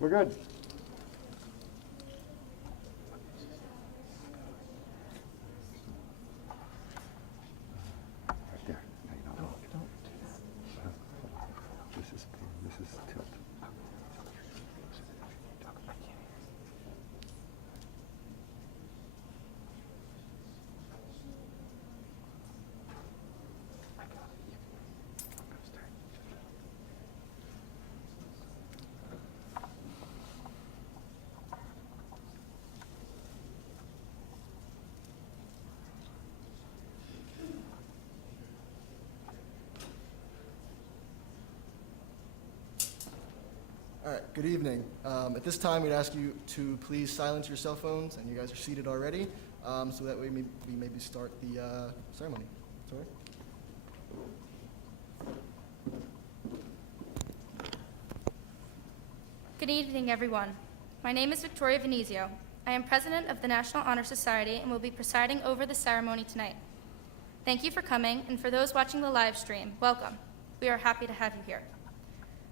We're good. Right there. No. Don't do that. This is tilt. All right, good evening. At this time, we'd ask you to please silence your cell phones, and you guys are seated already, so that way we maybe start the ceremony. Sorry. Good evening, everyone. My name is Victoria Venezio. I am president of the National Honor Society and will be presiding over the ceremony tonight. Thank you for coming, and for those watching the live stream, welcome. We are happy to have you here.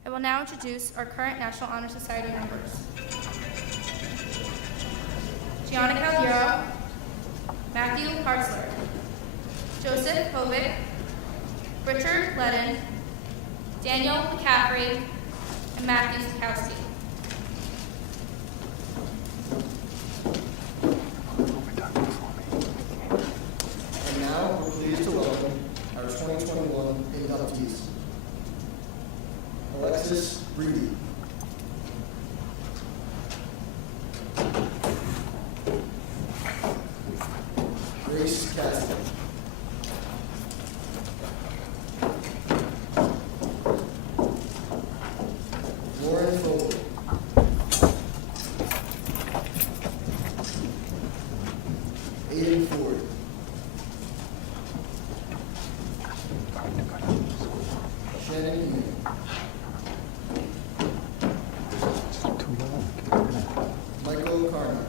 I will now introduce our current National Honor Society members. Gianna Caldiero, Matthew Hartzler, Joseph Kovic, Richard Ledden, Daniel McCaffrey, and Matthew Sikowski. And now, we're pleased to welcome our 2021 inductees. Alexis Reedy. Grace Cassidy. Lauren Foley. Aiden Ford. Shannon Ewing. Michael Carter.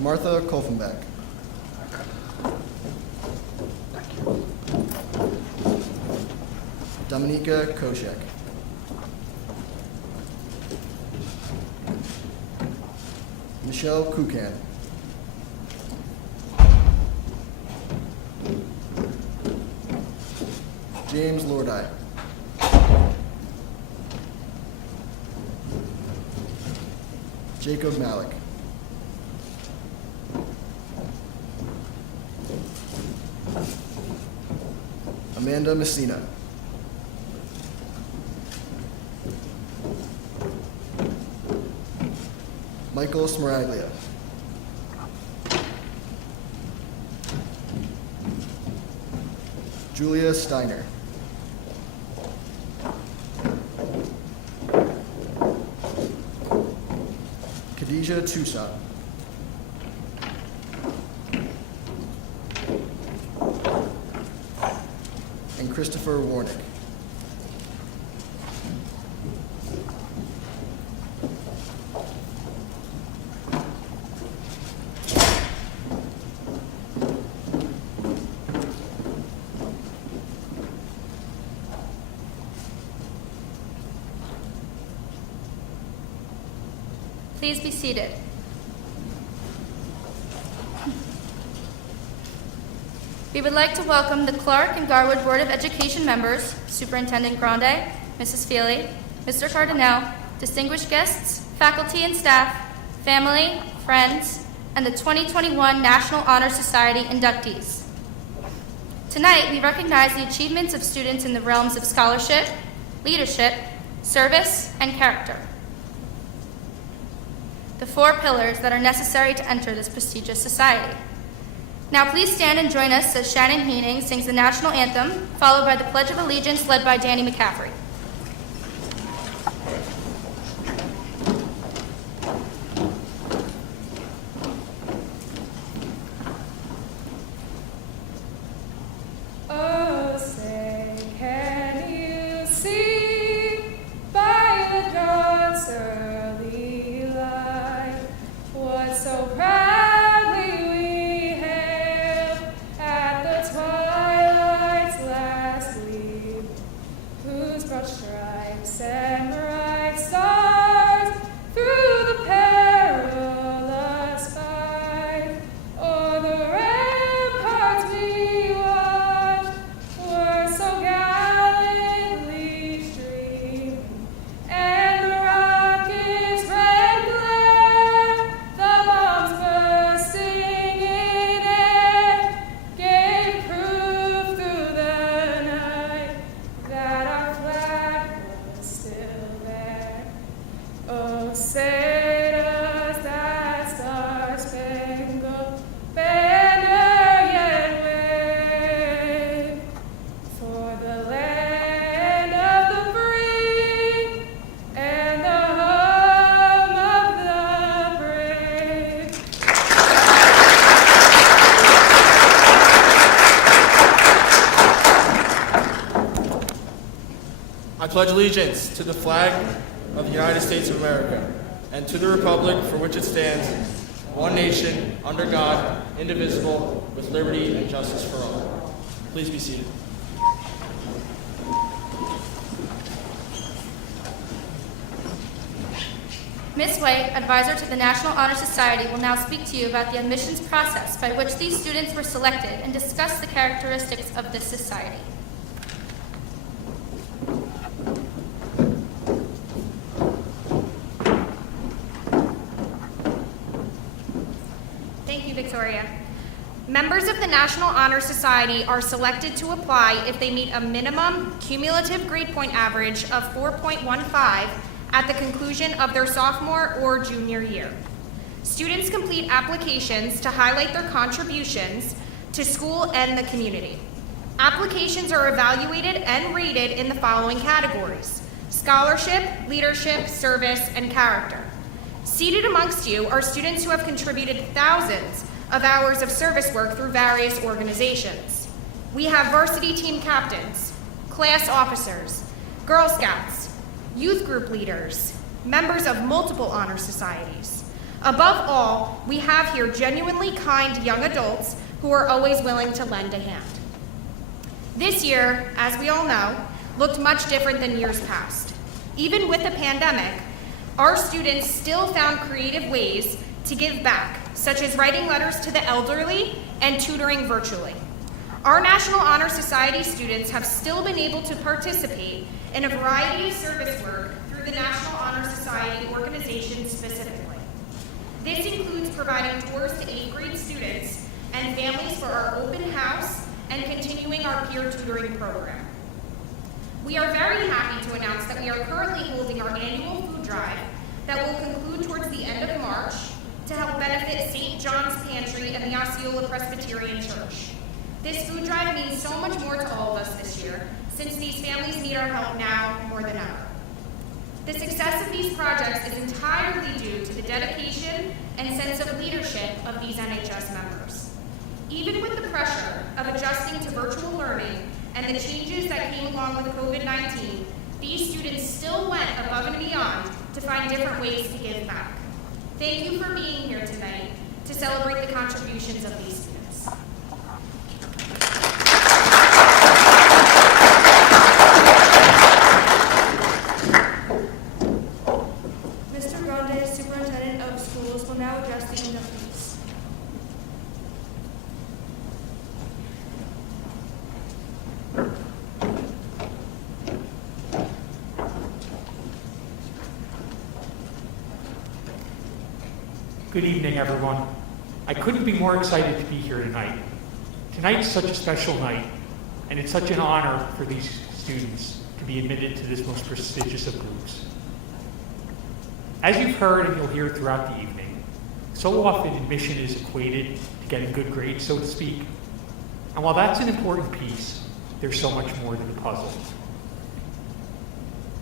Martha Kolfenbeck. Dominika Koshek. Michelle Kukan. James Lordi. Jacob Malik. Amanda Messina. Michael Smaraglia. Julia Steiner. Khadijah Tucson. And Christopher Warnick. Please be seated. We would like to welcome the Clark and Garwood Board of Education members, Superintendent Grande, Mrs. Feely, Mr. Cardinal, distinguished guests, faculty and staff, family, friends, and the 2021 National Honor Society inductees. Tonight, we recognize the achievements of students in the realms of scholarship, leadership, service, and character. The four pillars that are necessary to enter this prestigious society. Now please stand and join us as Shannon Heening sings the national anthem, followed by the Pledge of Allegiance led by Danny McCaffrey. Oh, say, can you see by the dawn's so proudly we hail at the twilight's last gleam, whose broad stripes and bright stars through the perilous fight o'er the ramparts we watched were so gallantly streaming, and the rocket's red glare, the bombs bursting in air, gave proof through the night that our flag was still there. Oh, say does that star-spangled banner yet wave for the land of the free and the home of the brave? I pledge allegiance to the flag of the United States of America and to the republic for which it stands, one nation, under God, indivisible, with liberty and justice for all. Please be seated. Ms. White, advisor to the National Honor Society, will now speak to you about the admissions process by which these students were selected and discuss the characteristics of this society. Thank you, Victoria. Members of the National Honor Society are selected to apply if they meet a minimum cumulative grade point average of 4.15 at the conclusion of their sophomore or junior year. Students complete applications to highlight their contributions to school and the community. Applications are evaluated and rated in the following categories: scholarship, leadership, service, and character. Seated amongst you are students who have contributed thousands of hours of service work through various organizations. We have varsity team captains, class officers, Girl Scouts, youth group leaders, members of multiple honor societies. Above all, we have here genuinely kind young adults who are always willing to lend a hand. This year, as we all know, looked much different than years past. Even with the pandemic, our students still found creative ways to give back, such as writing letters to the elderly and tutoring virtually. Our National Honor Society students have still been able to participate in a variety of service work through the National Honor Society organization specifically. This includes providing tours to 8th grade students and families for our open house and continuing our peer tutoring program. We are very happy to announce that we are currently holding our annual food drive that will conclude towards the end of March to help benefit St. John's Pantry and the Osceola Presbyterian Church. This food drive means so much more to all of us this year, since these families need our help now more than ever. The success of these projects is entirely due to the dedication and sense of leadership of these NHS members. Even with the pressure of adjusting to virtual learning and the changes that came along with COVID-19, these students still went above and beyond to find different ways to give back. Thank you for being here tonight to celebrate the contributions of these students. Mr. Grande, Superintendent of Schools, will now address the inductees. Good evening, everyone. I couldn't be more excited to be here tonight. Tonight's such a special night, and it's such an honor for these students to be admitted to this most prestigious of groups. As you've heard and you'll hear throughout the evening, so often admission is equated to getting good grades, so to speak. And while that's an important piece, there's so much more to the puzzle.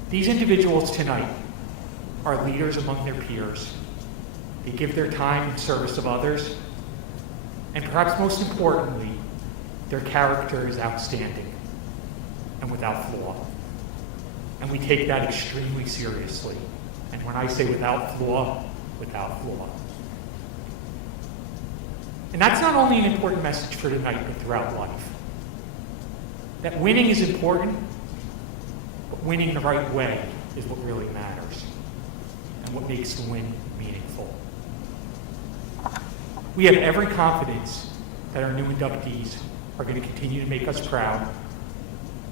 These individuals tonight are leaders among their peers. They give their time in service of others, and perhaps most importantly, their character is outstanding and without flaw. And we take that extremely seriously. And when I say without flaw, without flaw. And that's not only an important message for tonight, but throughout life. That winning is important, but winning the right way is what really matters and what makes the win meaningful. We have every confidence that our new inductees are going to continue to make us proud,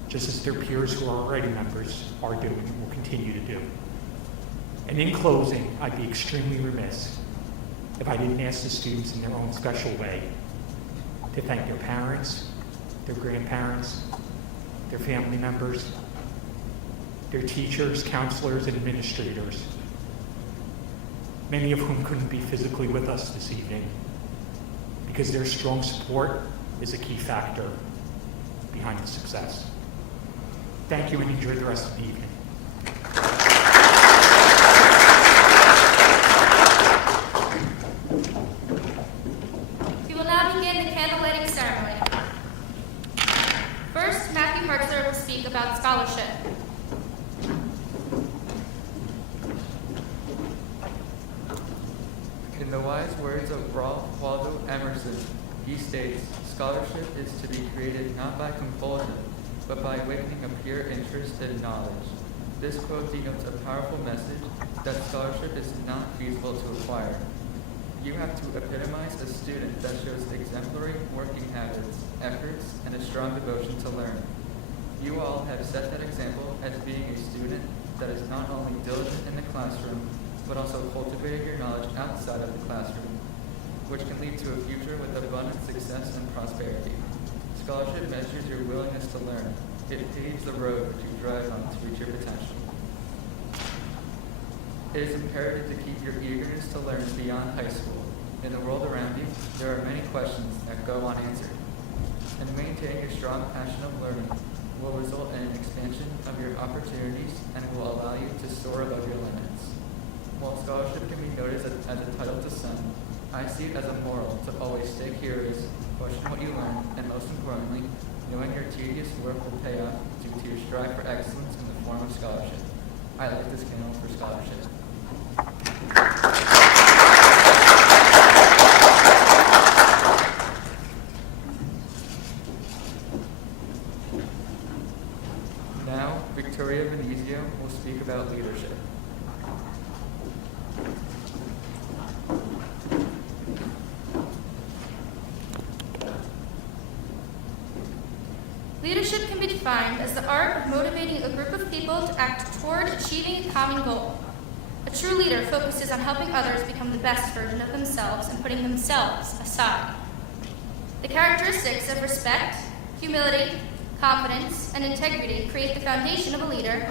just as their peers who are already members are doing and will continue to do. And in closing, I'd be extremely remiss if I didn't ask the students in their own special way to thank their parents, their grandparents, their family members, their teachers, counselors, and administrators, many of whom couldn't be physically with us this evening, because their strong support is a key factor behind the success. Thank you and enjoy the rest of the evening. We will now begin the candle lighting ceremony. First, Matthew Hartzler will speak about scholarship. In the wise words of Ralph Waldo Emerson, he states, "Scholarship is to be created not by compulsion, but by awakening a pure interest in knowledge." This quote denotes a powerful message that scholarship is not feasible to acquire. You have to epitomize a student that shows exemplary working habits, efforts, and a strong devotion to learn. You all have set that example as being a student that is not only diligent in the classroom, but also cultivating your knowledge outside of the classroom, which can lead to a future with abundant success and prosperity. Scholarship measures your willingness to learn. It paves the road that you drive on to reach your potential. It is imperative to keep your eagerness to learn beyond high school. In the world around you, there are many questions that go unanswered. And maintaining a strong passion of learning will result in an expansion of your opportunities and will allow you to soar above your limits. While scholarship can be noticed as a title to some, I see it as a moral to always stay curious, question what you learn, and most importantly, knowing your tedious work will pay off due to your strive for excellence in the form of scholarship. I light this candle for scholarship. Now, Victoria Venezio will speak about leadership. Leadership can be defined as the art of motivating a group of people to act toward achieving a common goal. A true leader focuses on helping others become the best version of themselves and putting themselves aside. The characteristics of respect, humility, confidence, and integrity create the foundation of a leader.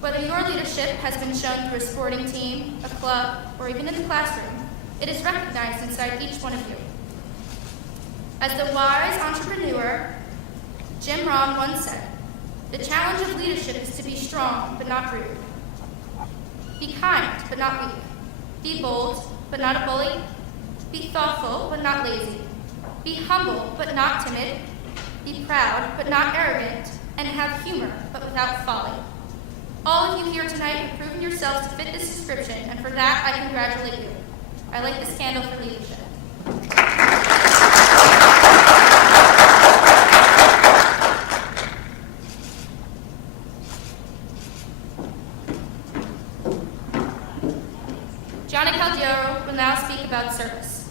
Whether your leadership has been shown through a sporting team, a club, or even in the classroom, it is recognized inside each one of you. As the wise entrepreneur Jim Rohn once said, "The challenge of leadership is to be strong but not rude. Be kind but not weak. Be bold but not a bully. Be thoughtful but not lazy. Be humble but not timid. Be proud but not arrogant. And have humor but without folly." All of you here tonight have proven yourselves to fit this description, and for that I congratulate you. I light this candle for leadership. Johnny Caldiero will now speak about service.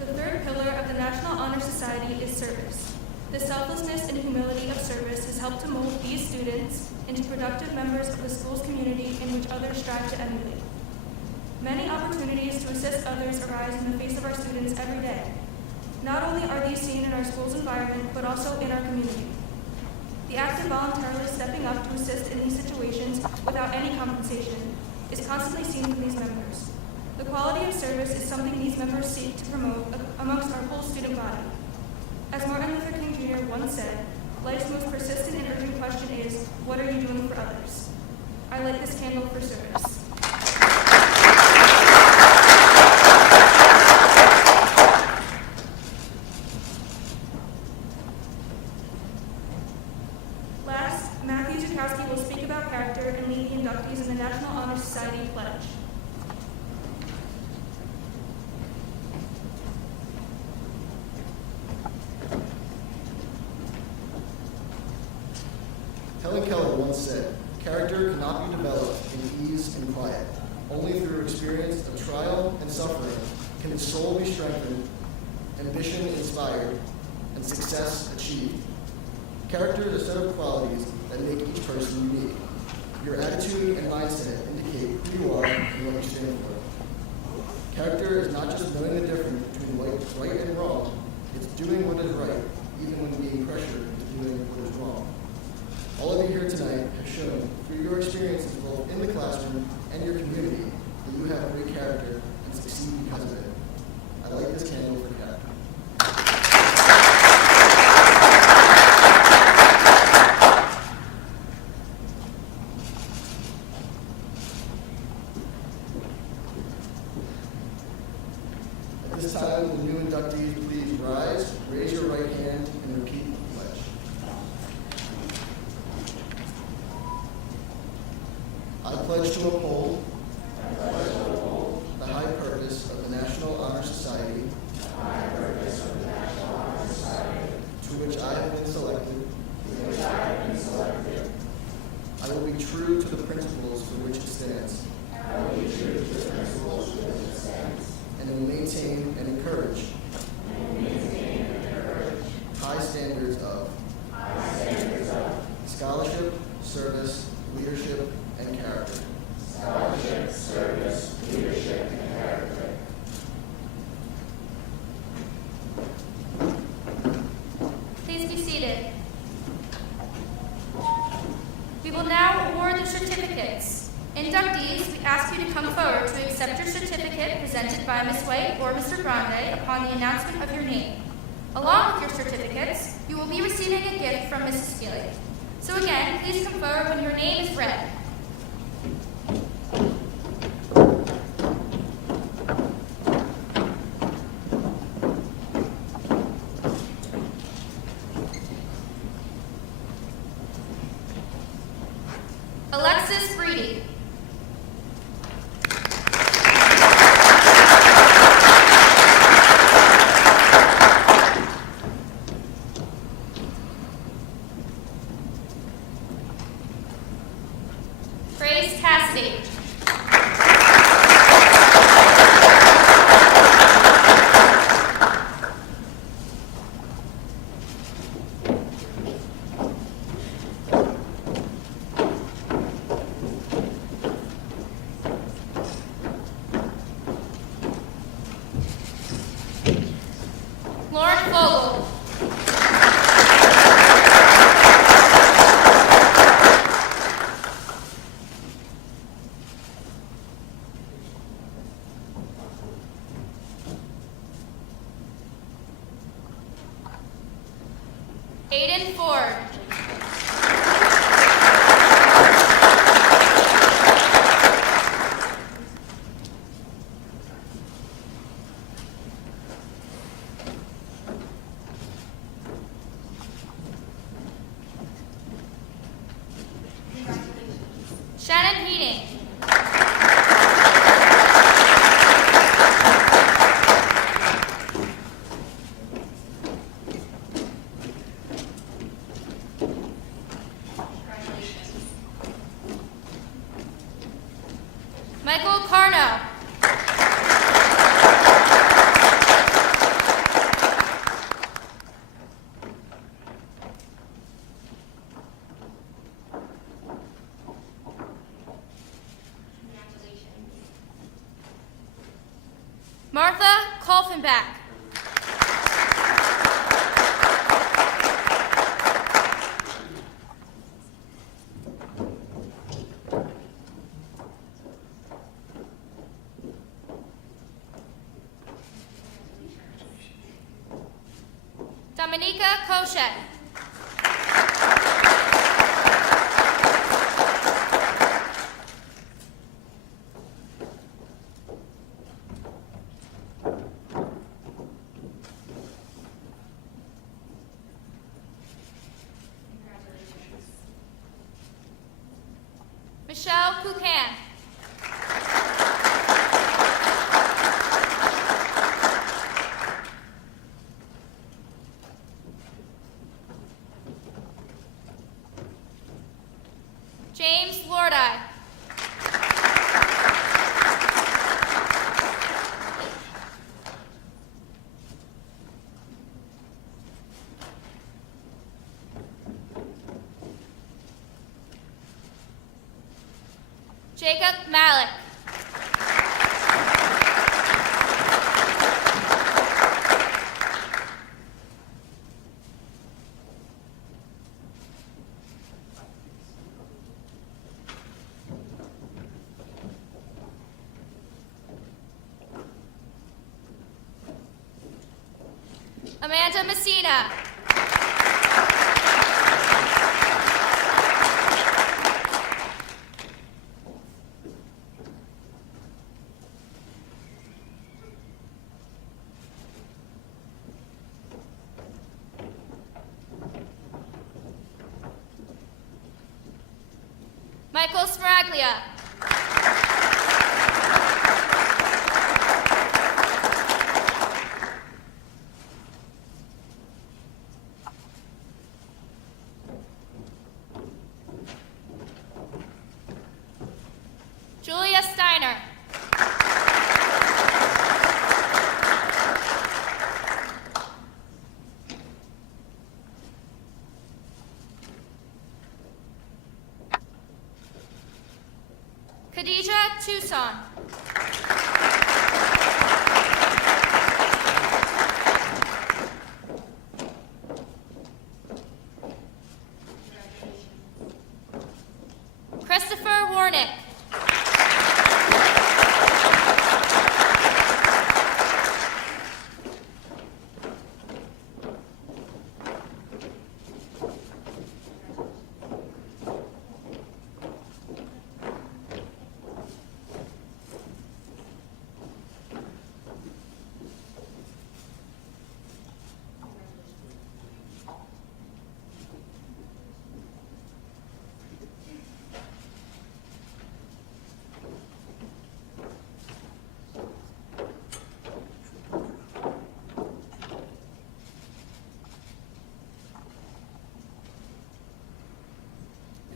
The third pillar of the National Honor Society is service. The selflessness and humility of service has helped to mold these students into productive members of the school's community in which others strive to emulate. Many opportunities to assist others arise in the face of our students every day. Not only are these seen in our school's environment, but also in our community. The act of voluntarily stepping up to assist in these situations without any compensation is constantly seen from these members. The quality of service is something these members seek to promote amongst our whole student body. As Martin Luther King Jr. once said, life's most persistent and urgent question is, what are you doing for others? I light this candle for service. Last, Matthew Jankowski will speak about character and lead the inductees in the National Honor Society pledge. Helen Keller once said, "Character cannot be developed in ease and quiet. Only through experience of trial and suffering can the soul be strengthened, ambition inspired, and success achieved." Character is a set of qualities that make each person unique. Your attitude and mindset indicate who you are and what you stand for. Character is not just knowing the difference between right and wrong, it's doing what is right, even when being pressured into doing what is wrong. All of you here tonight have shown, through your experiences both in the classroom and your community, that you have a great character and succeed because of it. I light this candle for character. At this time, will the new inductees please rise, raise your right hand, and repeat the pledge. I pledge to uphold the high purpose of the National Honor Society, to which I have been selected. I will be true to the principles for which it stands. And will maintain and encourage high standards of scholarship, service, leadership, and character. Please be seated. We will now award the certificates. Inductees, we ask you to come forward to accept your certificate presented by Ms. White or Mr. Grande upon the announcement of your name. Along with your certificates, you will be receiving a gift from Mrs. Feely. So again, please come forward when your name is read. Alexis Breedy. Grace Cassidy. Lauren Fogel. Aiden Ford. Shannon Heating. Michael Carno. Martha Kolfenbach. Dominica Koshet. Michelle Kukan. James Lordi. Jacob Malik. Amanda Messina. Michael Smaraglia. Julia Steiner. Khadija Tucson. Christopher Warnick.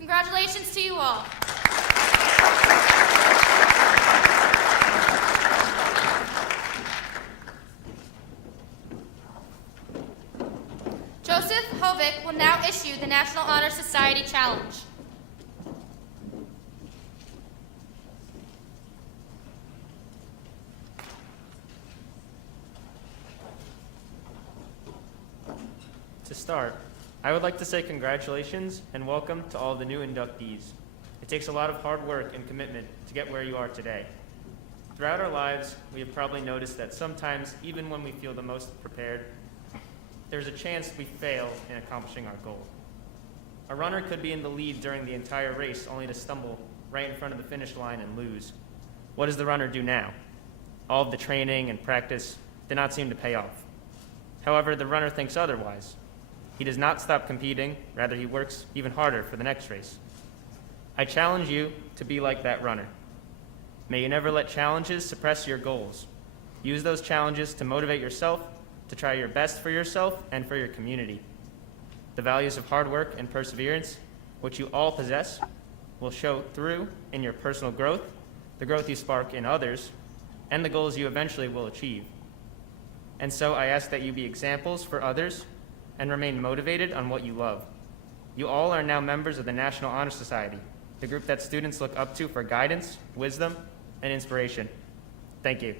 Congratulations to you all. Joseph Hovick will now issue the National Honor Society Challenge. To start, I would like to say congratulations and welcome to all the new inductees. It takes a lot of hard work and commitment to get where you are today. Throughout our lives, we have probably noticed that sometimes, even when we feel the most prepared, there's a chance we fail in accomplishing our goal. A runner could be in the lead during the entire race only to stumble right in front of the finish line and lose. What does the runner do now? All of the training and practice did not seem to pay off. However, the runner thinks otherwise. He does not stop competing, rather he works even harder for the next race. I challenge you to be like that runner. May you never let challenges suppress your goals. Use those challenges to motivate yourself, to try your best for yourself and for your community. The values of hard work and perseverance, which you all possess, will show through in your personal growth, the growth you spark in others, and the goals you eventually will achieve. And so I ask that you be examples for others and remain motivated on what you love. You all are now members of the National Honor Society, the group that students look up to for guidance, wisdom, and inspiration. Thank you.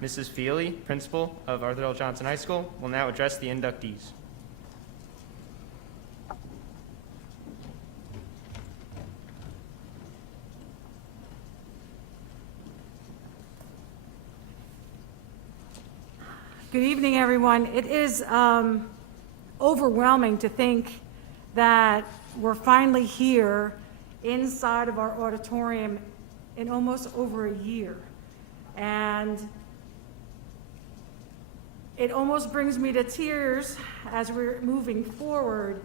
Mrs. Feely, principal of Arthur L. Johnson High School, will now address the inductees. Good evening, everyone. It is overwhelming to think that we're finally here inside of our auditorium in almost over a year. And It almost brings me to tears as we're moving forward,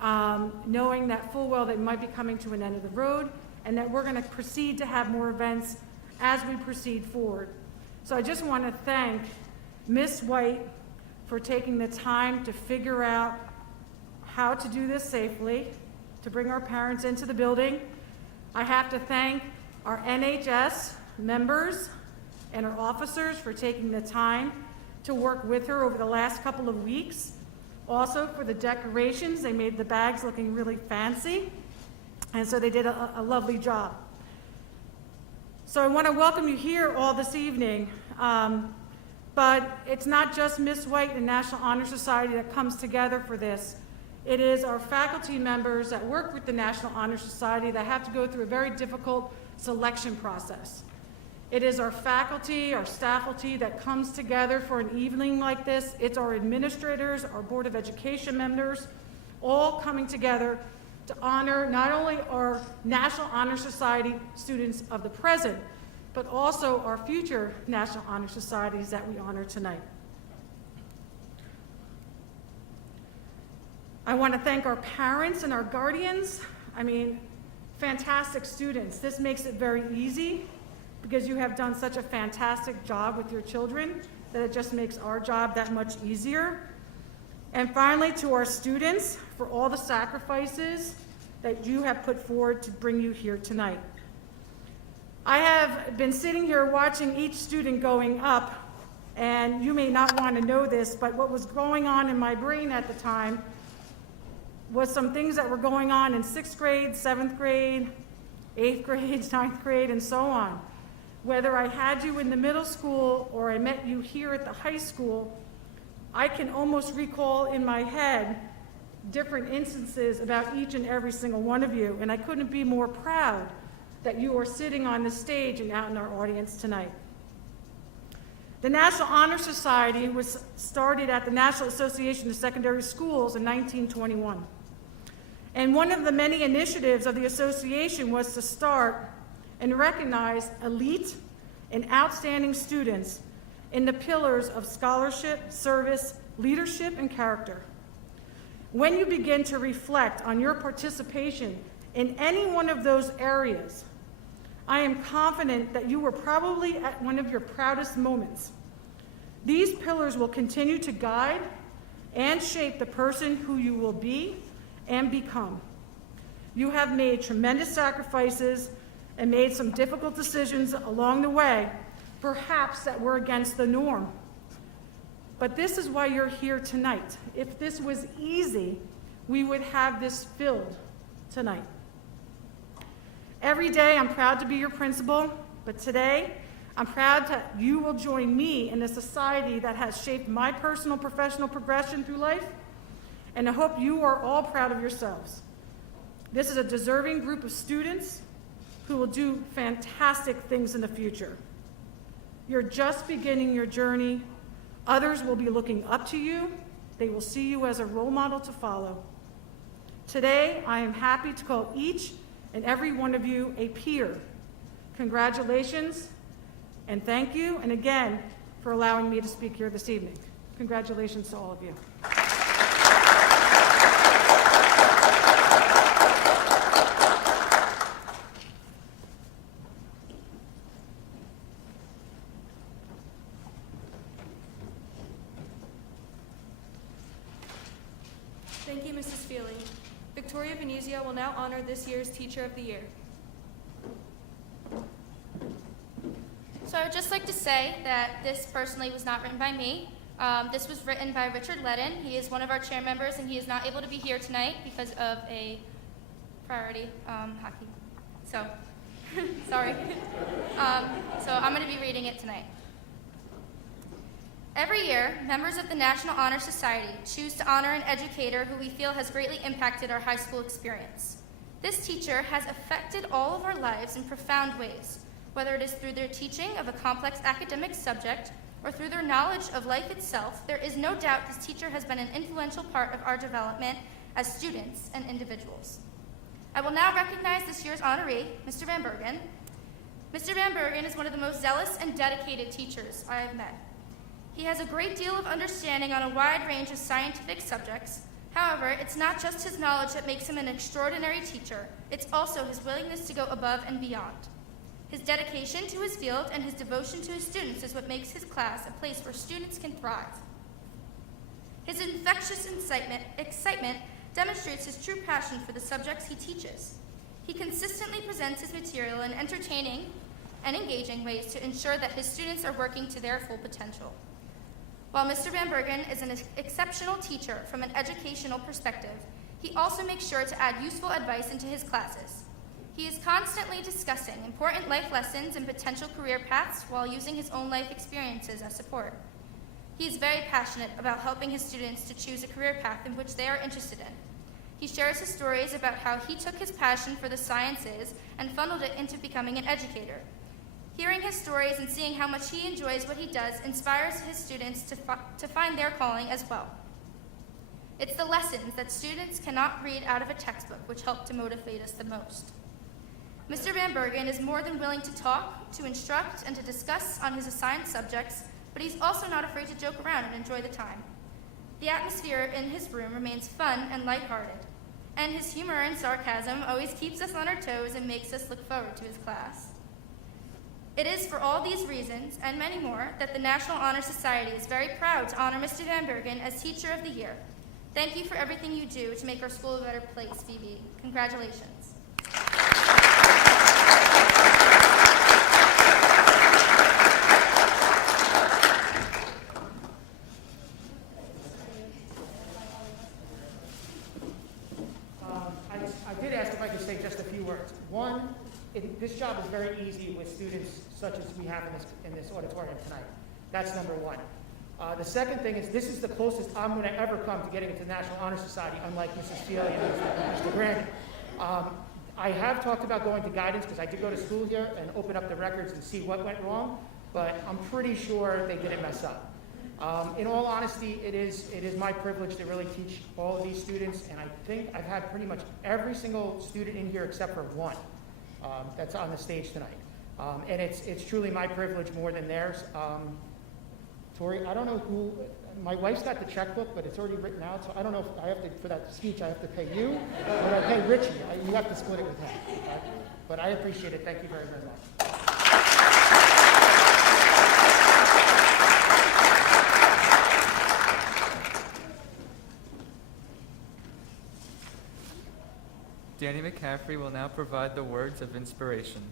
knowing that full well that we might be coming to an end of the road and that we're going to proceed to have more events as we proceed forward. So I just want to thank Ms. White for taking the time to figure out how to do this safely, to bring our parents into the building. I have to thank our NHS members and our officers for taking the time to work with her over the last couple of weeks. Also for the decorations, they made the bags looking really fancy, and so they did a lovely job. So I want to welcome you here all this evening, but it's not just Miss White and National Honor Society that comes together for this. It is our faculty members that work with the National Honor Society that have to go through a very difficult selection process. It is our faculty, our staffalty that comes together for an evening like this. It's our administrators, our Board of Education members, all coming together to honor not only our National Honor Society students of the present, but also our future National Honor Societies that we honor tonight. I want to thank our parents and our guardians. I mean, fantastic students. This makes it very easy because you have done such a fantastic job with your children that it just makes our job that much easier. And finally, to our students, for all the sacrifices that you have put forward to bring you here tonight. I have been sitting here watching each student going up, and you may not want to know this, but what was going on in my brain at the time was some things that were going on in 6th grade, 7th grade, 8th grade, 9th grade, and so on. Whether I had you in the middle school or I met you here at the high school, I can almost recall in my head different instances about each and every single one of you, and I couldn't be more proud that you are sitting on the stage and out in our audience tonight. The National Honor Society was started at the National Association of Secondary Schools in 1921. And one of the many initiatives of the association was to start and recognize elite and outstanding students in the pillars of scholarship, service, leadership, and character. When you begin to reflect on your participation in any one of those areas, I am confident that you were probably at one of your proudest moments. These pillars will continue to guide and shape the person who you will be and become. You have made tremendous sacrifices and made some difficult decisions along the way, perhaps that were against the norm. But this is why you're here tonight. If this was easy, we would have this filled tonight. Every day I'm proud to be your principal, but today I'm proud that you will join me in a society that has shaped my personal professional progression through life, and I hope you are all proud of yourselves. This is a deserving group of students who will do fantastic things in the future. You're just beginning your journey. Others will be looking up to you. They will see you as a role model to follow. Today, I am happy to call each and every one of you a peer. Congratulations, and thank you, and again, for allowing me to speak here this evening. Congratulations to all of you. Thank you, Mrs. Feely. Victoria Venezia will now honor this year's Teacher of the Year. So I would just like to say that this personally was not written by me. This was written by Richard Ledden. He is one of our chair members, and he is not able to be here tonight because of a priority hockey. So, sorry. So I'm going to be reading it tonight. Every year, members of the National Honor Society choose to honor an educator who we feel has greatly impacted our high school experience. This teacher has affected all of our lives in profound ways, whether it is through their teaching of a complex academic subject or through their knowledge of life itself. There is no doubt this teacher has been an influential part of our development as students and individuals. I will now recognize this year's honoree, Mr. Van Bergen. Mr. Van Bergen is one of the most zealous and dedicated teachers I have met. He has a great deal of understanding on a wide range of scientific subjects. However, it's not just his knowledge that makes him an extraordinary teacher, it's also his willingness to go above and beyond. His dedication to his field and his devotion to his students is what makes his class a place where students can thrive. His infectious excitement demonstrates his true passion for the subjects he teaches. He consistently presents his material in entertaining and engaging ways to ensure that his students are working to their full potential. While Mr. Van Bergen is an exceptional teacher from an educational perspective, he also makes sure to add useful advice into his classes. He is constantly discussing important life lessons and potential career paths while using his own life experiences as support. He is very passionate about helping his students to choose a career path in which they are interested in. He shares his stories about how he took his passion for the sciences and funneled it into becoming an educator. Hearing his stories and seeing how much he enjoys what he does inspires his students to find their calling as well. It's the lessons that students cannot read out of a textbook which help to motivate us the most. Mr. Van Bergen is more than willing to talk, to instruct, and to discuss on his assigned subjects, but he's also not afraid to joke around and enjoy the time. The atmosphere in his room remains fun and lighthearted, and his humor and sarcasm always keeps us on our toes and makes us look forward to his class. It is for all these reasons, and many more, that the National Honor Society is very proud to honor Mr. Van Bergen as Teacher of the Year. Thank you for everything you do to make our school a better place, Phoebe. Congratulations. I did ask if I could say just a few words. One, this job is very easy with students such as we have in this auditorium tonight. That's number one. The second thing is this is the closest I'm going to ever come to getting into the National Honor Society, unlike Mrs. Feely and Mr. Brandon. I have talked about going to guidance because I did go to school here and open up the records and see what went wrong, but I'm pretty sure they didn't mess up. In all honesty, it is my privilege to really teach all of these students, and I think I've had pretty much every single student in here except for one that's on the stage tonight. And it's truly my privilege more than theirs. Tori, I don't know who, my wife's got the checkbook, but it's already written out, so I don't know if I have to, for that speech, I have to pay you, or I pay Richie. You have to split it with him. Okay? But I appreciate it. Thank you very, very much. Danny McCaffrey will now provide the words of inspiration.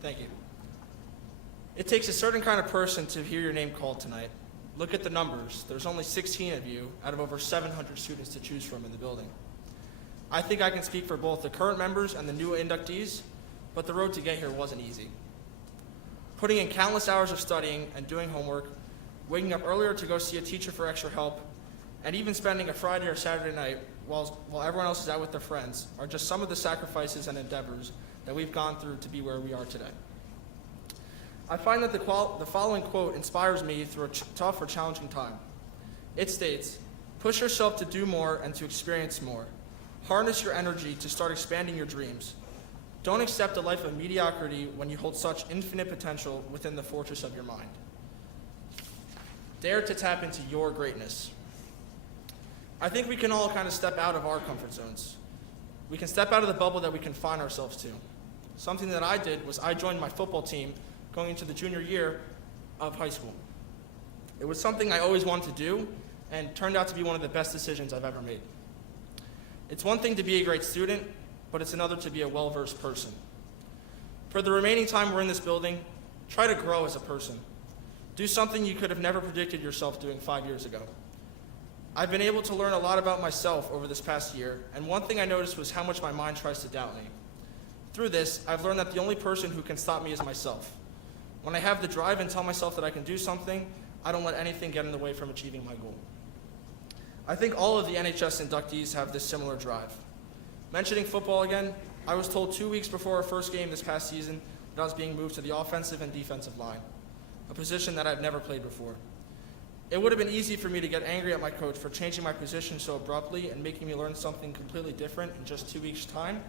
Thank you. It takes a certain kind of person to hear your name called tonight. Look at the numbers. There's only 16 of you out of over 700 students to choose from in the building. I think I can speak for both the current members and the new inductees, but the road to get here wasn't easy. Putting in countless hours of studying and doing homework, waking up earlier to go see a teacher for extra help, and even spending a Friday or Saturday night while everyone else is out with their friends are just some of the sacrifices and endeavors that we've gone through to be where we are today. I find that the following quote inspires me through a tough or challenging time. It states, "Push yourself to do more and to experience more. Harness your energy to start expanding your dreams. Don't accept a life of mediocrity when you hold such infinite potential within the fortress of your mind. Dare to tap into your greatness." I think we can all kind of step out of our comfort zones. We can step out of the bubble that we confine ourselves to. Something that I did was I joined my football team going into the junior year of high school. It was something I always wanted to do and turned out to be one of the best decisions I've ever made. It's one thing to be a great student, but it's another to be a well-versed person. For the remaining time we're in this building, try to grow as a person. Do something you could have never predicted yourself doing 5 years ago. I've been able to learn a lot about myself over this past year, and one thing I noticed was how much my mind tries to doubt me. Through this, I've learned that the only person who can stop me is myself. When I have the drive and tell myself that I can do something, I don't let anything get in the way from achieving my goal. I think all of the NHS inductees have this similar drive. Mentioning football again, I was told 2 weeks before our first game this past season that I was being moved to the offensive and defensive line, a position that I've never played before. It would have been easy for me to get angry at my coach for changing my position so abruptly and making me learn something completely different in just 2 weeks' time,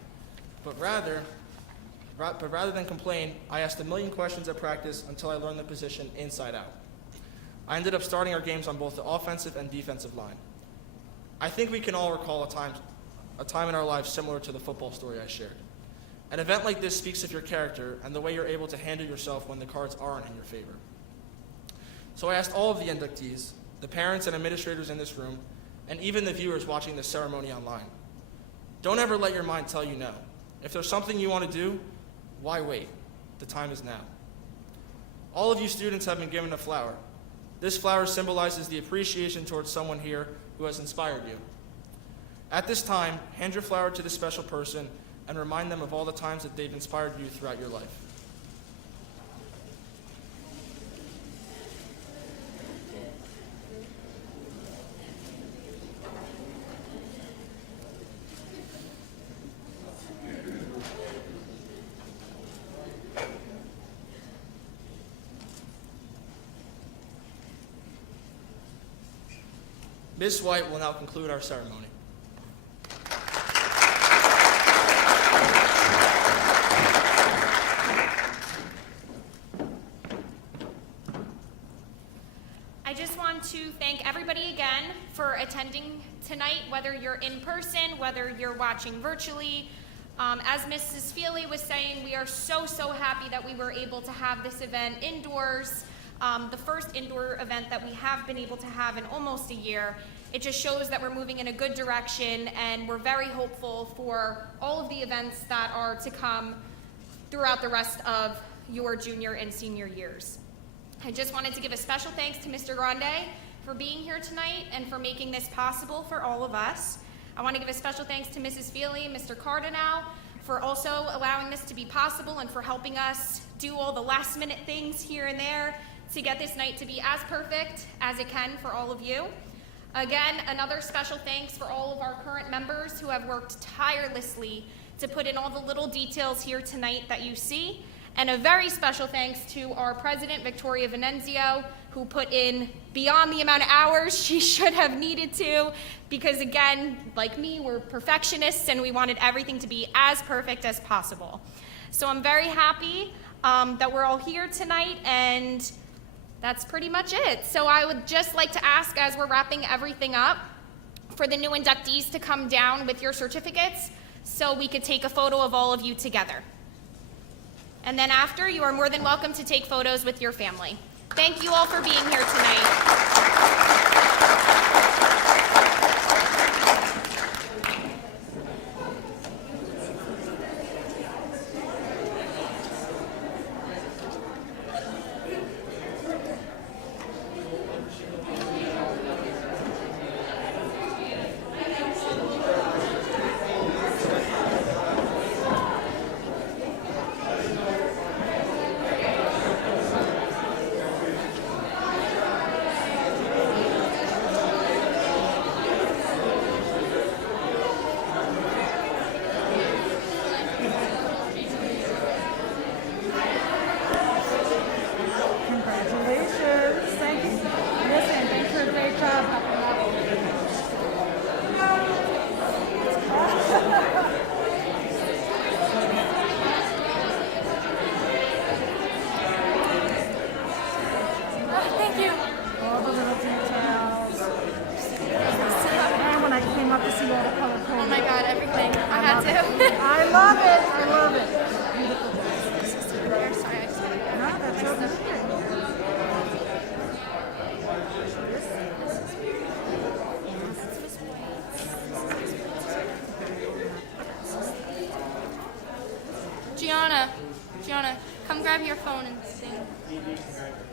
but rather but rather than complain, I asked a million questions at practice until I learned the position inside out. I ended up starting our games on both the offensive and defensive line. I think we can all recall a time in our lives similar to the football story I shared. An event like this speaks of your character and the way you're able to handle yourself when the cards aren't in your favor. So I asked all of the inductees, the parents and administrators in this room, and even the viewers watching the ceremony online. Don't ever let your mind tell you no. If there's something you want to do, why wait? The time is now. All of you students have been given a flower. This flower symbolizes the appreciation towards someone here who has inspired you. At this time, hand your flower to this special person and remind them of all the times that they've inspired you throughout your life. Ms. White will now conclude our ceremony. I just want to thank everybody again for attending tonight, whether you're in person, whether you're watching virtually. As Mrs. Feely was saying, we are so happy that we were able to have this event indoors. The first indoor event that we have been able to have in almost a year. It just shows that we're moving in a good direction, and we're very hopeful for all of the events that are to come throughout the rest of your junior and senior years. I just wanted to give a special thanks to Mr. Grande for being here tonight and for making this possible for all of us. I want to give a special thanks to Mrs. Feely and Mr. Cardinal for also allowing this to be possible and for helping us do all the last minute things here and there to get this night to be as perfect as it can for all of you. Again, another special thanks for all of our current members who have worked tirelessly to put in all the little details here tonight that you see. And a very special thanks to our president, Victoria Venenzio, who put in beyond the amount of hours she should have needed to, because again, like me, we're perfectionists and we wanted everything to be as perfect as possible. So I'm very happy that we're all here tonight, and that's pretty much it. So I would just like to ask, as we're wrapping everything up, for the new inductees to come down with your certificates so we could take a photo of all of you together. And then after, you are more than welcome to take photos with your family. Thank you all for being here tonight. Gianna, come grab your phone and sing. Mm-hmm.